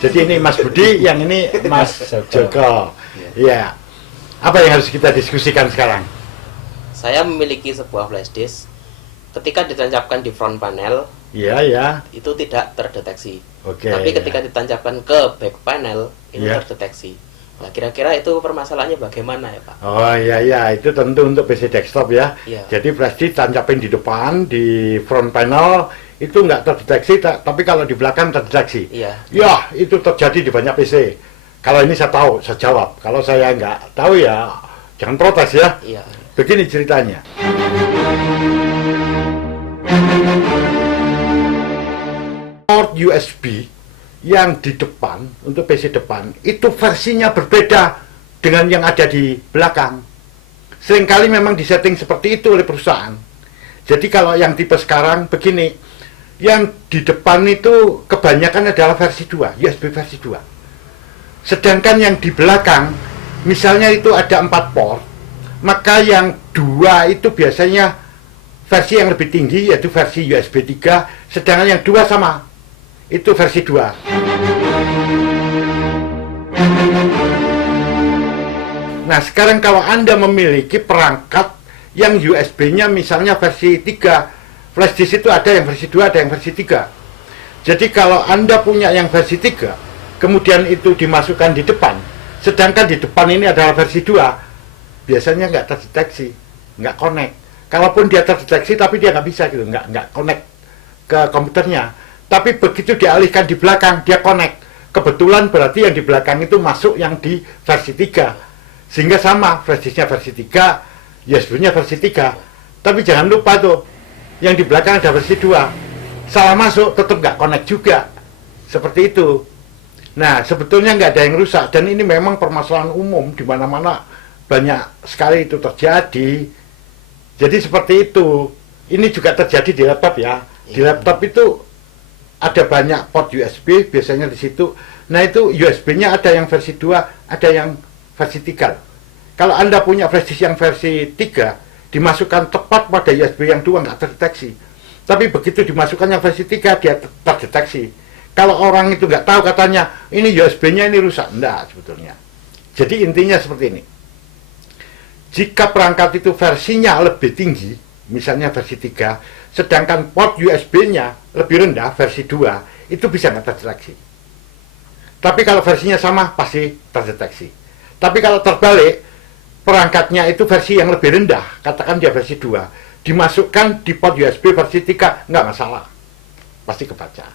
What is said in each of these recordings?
Jadi ini Mas Budi, yang ini Mas Joko. Iya. Apa yang harus kita diskusikan sekarang? Saya memiliki sebuah flash disk. Ketika ditancapkan di front panel, Iya. itu tidak terdeteksi. Oke. Tapi ketika ditancapkan ke back panel, ini Iya. terdeteksi. Nah, kira-kira itu permasalahannya bagaimana ya, Pak? Oh iya, itu tentu untuk PC desktop ya. Iya. Jadi flash disk tancapin di depan, di front panel, itu nggak terdeteksi, tapi kalau di belakang terdeteksi. Iya. Ya, itu terjadi di banyak PC. Kalau ini saya tahu, saya jawab. Kalau saya nggak tahu ya, jangan protes ya. Iya. Begini ceritanya. Port USB yang di depan, untuk PC depan, itu versinya berbeda dengan yang ada di belakang. Seringkali memang disetting seperti itu oleh perusahaan. Jadi kalau yang tipe sekarang begini, yang di depan itu kebanyakan adalah versi 2, USB versi 2. Sedangkan yang di belakang, misalnya itu ada 4 port, maka yang 2 itu biasanya versi yang lebih tinggi, yaitu versi USB 3, sedangkan yang 2 sama, itu versi 2. Nah, sekarang kalau Anda memiliki perangkat yang USB-nya misalnya versi 3, flash disk itu ada yang versi 2, ada yang versi 3. Jadi kalau Anda punya yang versi 3, kemudian itu dimasukkan di depan, sedangkan di depan ini adalah versi 2, biasanya nggak terdeteksi, nggak connect. Kalaupun dia terdeteksi, tapi dia nggak bisa gitu, nggak connect ke komputernya. Tapi begitu dialihkan di belakang, dia connect. Kebetulan berarti yang di belakang itu masuk yang di versi 3. Sehingga sama, flash disknya versi 3, USB-nya versi 3. Tapi jangan lupa tuh, yang di belakang ada versi 2. Salah masuk, tetap nggak connect juga. Seperti itu. Nah, sebetulnya nggak ada yang rusak. Dan ini memang permasalahan umum, di mana-mana banyak sekali itu terjadi. Jadi seperti itu. Ini juga terjadi di laptop ya. Di laptop itu ada banyak port USB, biasanya di situ. Nah, itu USB-nya ada yang versi 2, ada yang versi 3. Kalau Anda punya flash disk yang versi 3, dimasukkan tepat pada USB yang 2 nggak terdeteksi. Tapi begitu dimasukkan yang versi 3, dia terdeteksi. Kalau orang itu nggak tahu, katanya ini USB-nya ini rusak. Enggak, sebetulnya. Jadi intinya seperti ini. Jika perangkat itu versinya lebih tinggi, misalnya versi 3, sedangkan port USB-nya lebih rendah, versi 2, itu bisa nggak terdeteksi. Tapi kalau versinya sama, pasti terdeteksi. Tapi kalau terbalik, perangkatnya itu versi yang lebih rendah, katakan dia versi 2, dimasukkan di port USB versi 3, nggak masalah. Pasti kebaca.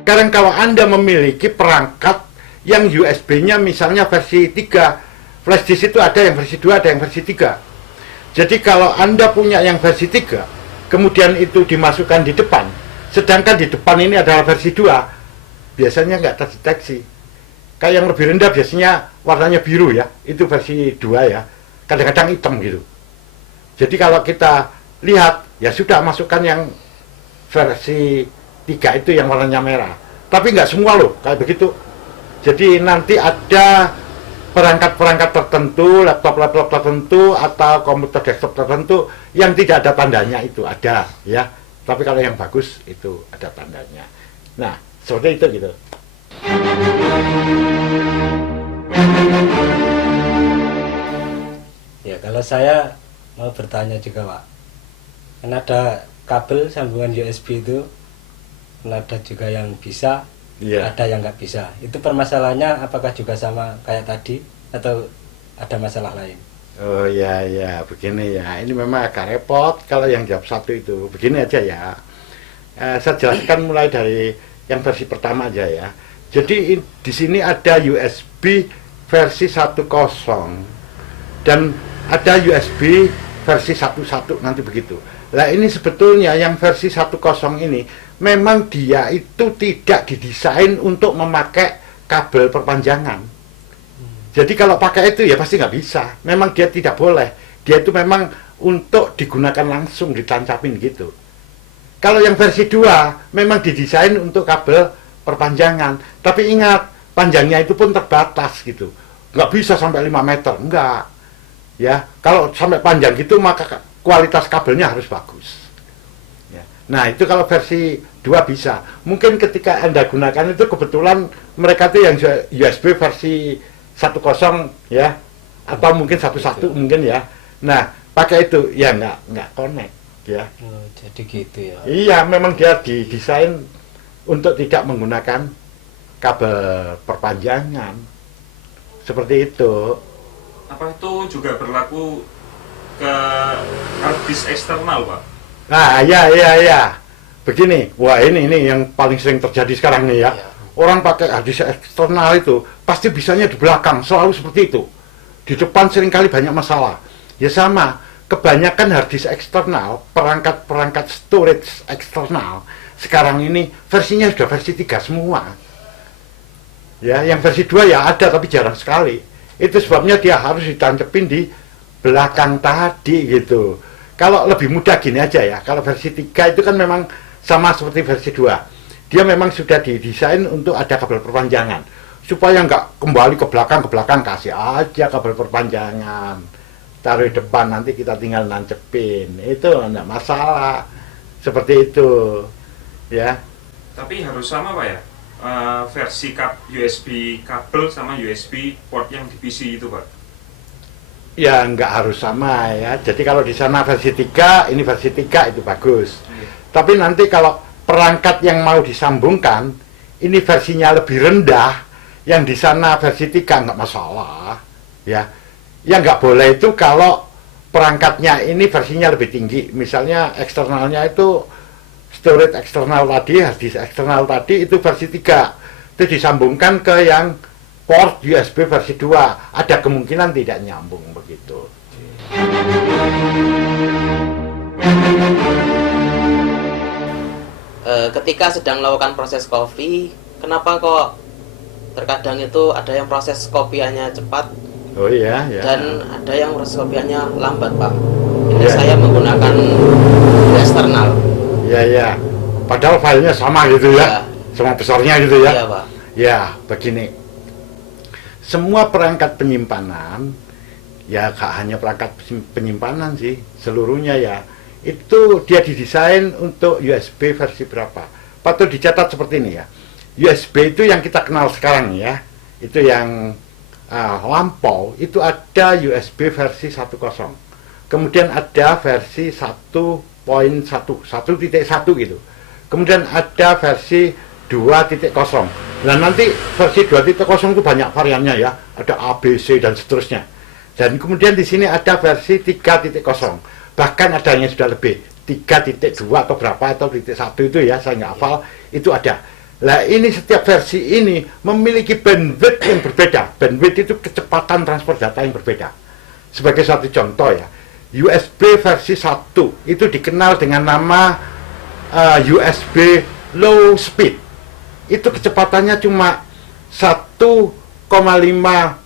Sekarang kalau Anda memiliki perangkat yang USB-nya misalnya versi 3, flash disk itu ada yang versi 2, ada yang versi 3. Jadi kalau Anda punya yang versi 3, kemudian itu dimasukkan di depan, sedangkan di depan ini adalah versi 2, biasanya nggak terdeteksi. Kayak yang lebih rendah biasanya warnanya biru ya, itu versi 2 ya, kadang-kadang hitam gitu. Jadi kalau kita lihat, ya sudah masukkan yang versi 3 itu yang warnanya merah. Tapi nggak semua loh, kayak begitu. Jadi nanti ada perangkat-perangkat tertentu, laptop-laptop tertentu, atau komputer desktop tertentu yang tidak ada tandanya itu, ada ya. Tapi kalau yang bagus itu ada tandanya. Nah, seperti itu gitu. Ya, kalau saya mau bertanya juga, Pak. Kan ada kabel sambungan USB itu, kan ada juga yang bisa, ada yang nggak bisa. Itu permasalahannya apakah juga sama kayak tadi atau ada masalah lain? Oh ya, begini ya. Ini memang agak repot kalau yang jawab satu itu. Begini aja ya. Saya jelaskan mulai dari yang versi pertama aja ya. Jadi di sini ada USB versi 10 dan ada USB versi 11 nanti begitu. Nah, ini sebetulnya yang versi 10 ini memang dia itu tidak didesain untuk memakai kabel perpanjangan. Jadi kalau pakai itu ya pasti nggak bisa. Memang dia tidak boleh. Dia itu memang untuk digunakan langsung, ditancapin gitu. Kalau yang versi 2 memang didesain untuk kabel perpanjangan. Tapi ingat, panjangnya itu pun terbatas gitu. Nggak bisa sampai 5 meter, enggak. Ya, kalau sampai panjang gitu maka kualitas kabelnya harus bagus. Ya. Nah, itu kalau versi 2 bisa. Mungkin ketika Anda gunakan itu kebetulan mereka tuh yang USB versi 10 ya, atau mungkin 11 mungkin ya. Nah, pakai itu ya nggak connect ya. Oh, jadi gitu ya. Iya, memang dia didesain untuk tidak menggunakan kabel perpanjangan. Seperti itu. Apa itu juga berlaku ke hard disk eksternal, Pak? Nah, ya. Begini, wah ini yang paling sering terjadi sekarang nih ya. Iya. Orang pakai hard disk eksternal itu pasti bisanya di belakang, selalu seperti itu. Di depan seringkali banyak masalah. Ya sama, kebanyakan hard disk eksternal, perangkat-perangkat storage eksternal sekarang ini versinya sudah versi 3 semua. Ya, yang versi 2 ya ada tapi jarang sekali. Itu sebabnya dia harus ditancepin di belakang tadi gitu. Kalau lebih mudah gini aja ya, kalau versi 3 itu kan memang sama seperti versi 2. Dia memang sudah didesain untuk ada kabel perpanjangan. Supaya nggak kembali ke belakang, kasih aja kabel perpanjangan. Taruh di depan, nanti kita tinggal nancepin. Itu enggak masalah. Seperti itu. Ya. Tapi harus sama, Pak ya? Versi USB kabel sama USB port yang di PC itu, Pak? Ya nggak harus sama ya. Jadi kalau di sana versi 3, ini versi 3 itu bagus. Tapi nanti kalau perangkat yang mau disambungkan, ini versinya lebih rendah, yang di sana versi 3 nggak masalah. Ya, yang nggak boleh itu kalau perangkatnya ini versinya lebih tinggi. Misalnya eksternalnya itu storage eksternal tadi, hard disk eksternal tadi itu versi 3. Itu disambungkan ke yang port USB versi 2, ada kemungkinan tidak nyambung begitu. Ketika sedang melakukan proses copy, kenapa kok terkadang itu ada yang proses kopiannya cepat Oh iya, ya. dan ada yang proses kopiannya lambat, Pak? Ini Ya. saya menggunakan eksternal. Ya. Padahal filenya sama gitu ya, Ya. sama besarnya gitu ya. Iya, Pak. Ya, begini. Semua perangkat penyimpanan, ya gak hanya perangkat penyimpanan sih, seluruhnya ya, itu dia didesain untuk USB versi berapa. Patut dicatat seperti ini ya. USB itu yang kita kenal sekarang ya, itu yang lampau, itu ada USB versi 10. Kemudian ada versi 1.1, 1.1 gitu. Kemudian ada versi 2.0. Nah nanti versi 2.0 itu banyak variannya ya, ada A, B, C dan seterusnya. Dan kemudian di sini ada versi 3.0. Bahkan ada yang sudah lebih, 3.2 atau berapa atau 1 itu ya, saya nggak hafal, itu ada. Nah ini setiap versi ini memiliki bandwidth yang berbeda. Bandwidth itu kecepatan transfer data yang berbeda. Sebagai satu contoh ya, USB versi 1 itu dikenal dengan nama USB low speed. Itu kecepatannya cuma 1,5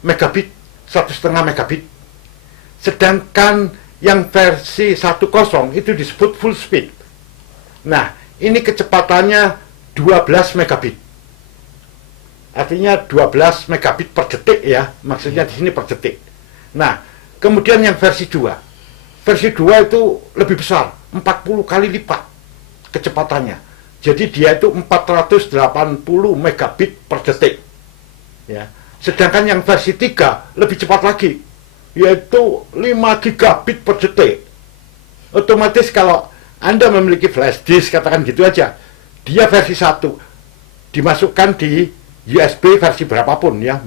megabit, 1,5 megabit. Sedangkan yang versi 10 itu disebut full speed. Nah, ini kecepatannya 12 megabit. Artinya 12 megabit per detik ya, maksudnya di sini per detik. Nah, kemudian yang versi 2. Versi 2 itu lebih besar, 40 kali lipat kecepatannya. Jadi dia itu 480 megabit per detik. Ya. Sedangkan yang versi 3 lebih cepat lagi, yaitu 5 gigabit per detik. Otomatis kalau Anda memiliki flash disk, katakan gitu aja, dia versi 1 dimasukkan di USB versi berapapun ya.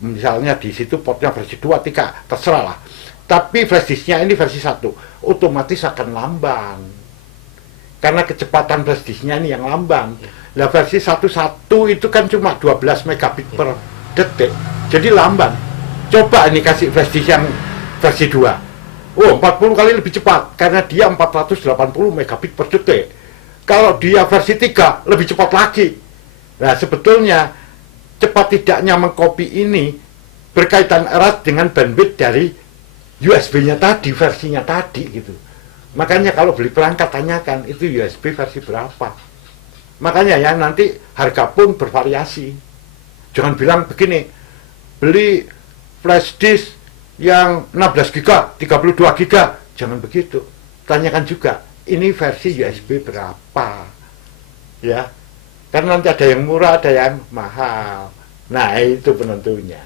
Misalnya di situ portnya versi 2, 3, terserah lah. Tapi flash disknya ini versi 1, otomatis akan lamban. Karena kecepatan flash disknya ini yang lamban. Nah versi 1.1 itu kan cuma 12 megabit per detik, jadi lamban. Coba ini kasih flash disk yang versi 2. Oh, 40 kali lebih cepat, karena dia 480 megabit per detik. Kalau dia versi 3, lebih cepat lagi. Nah sebetulnya, cepat tidaknya mengcopy ini berkaitan erat dengan bandwidth dari USB-nya tadi, versinya tadi gitu. Makanya kalau beli perangkat tanyakan itu USB versi berapa. Makanya ya nanti harga pun bervariasi. Jangan bilang begini, beli flash disk yang 16 GB, 32 GB. Jangan begitu. Tanyakan juga ini versi USB berapa, ya. Karena nanti ada yang murah, ada yang mahal. Nah, itu penentunya.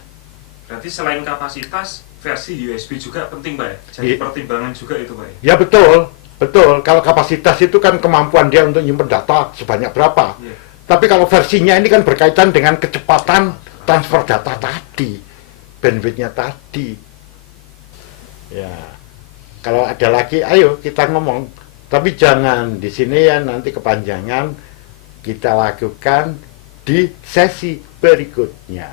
Berarti selain kapasitas, versi USB juga penting Pak ya? Jadi pertimbangan juga itu Pak ya? Ya betul, betul. Kalau kapasitas itu kan kemampuan dia untuk nyimpen data sebanyak berapa. Iya. Tapi kalau versinya ini kan berkaitan dengan kecepatan transfer data tadi, bandwidth-nya tadi. Ya, kalau ada lagi, ayo kita ngomong. Tapi jangan di sini ya, nanti kepanjangan. Kita lakukan di sesi berikutnya.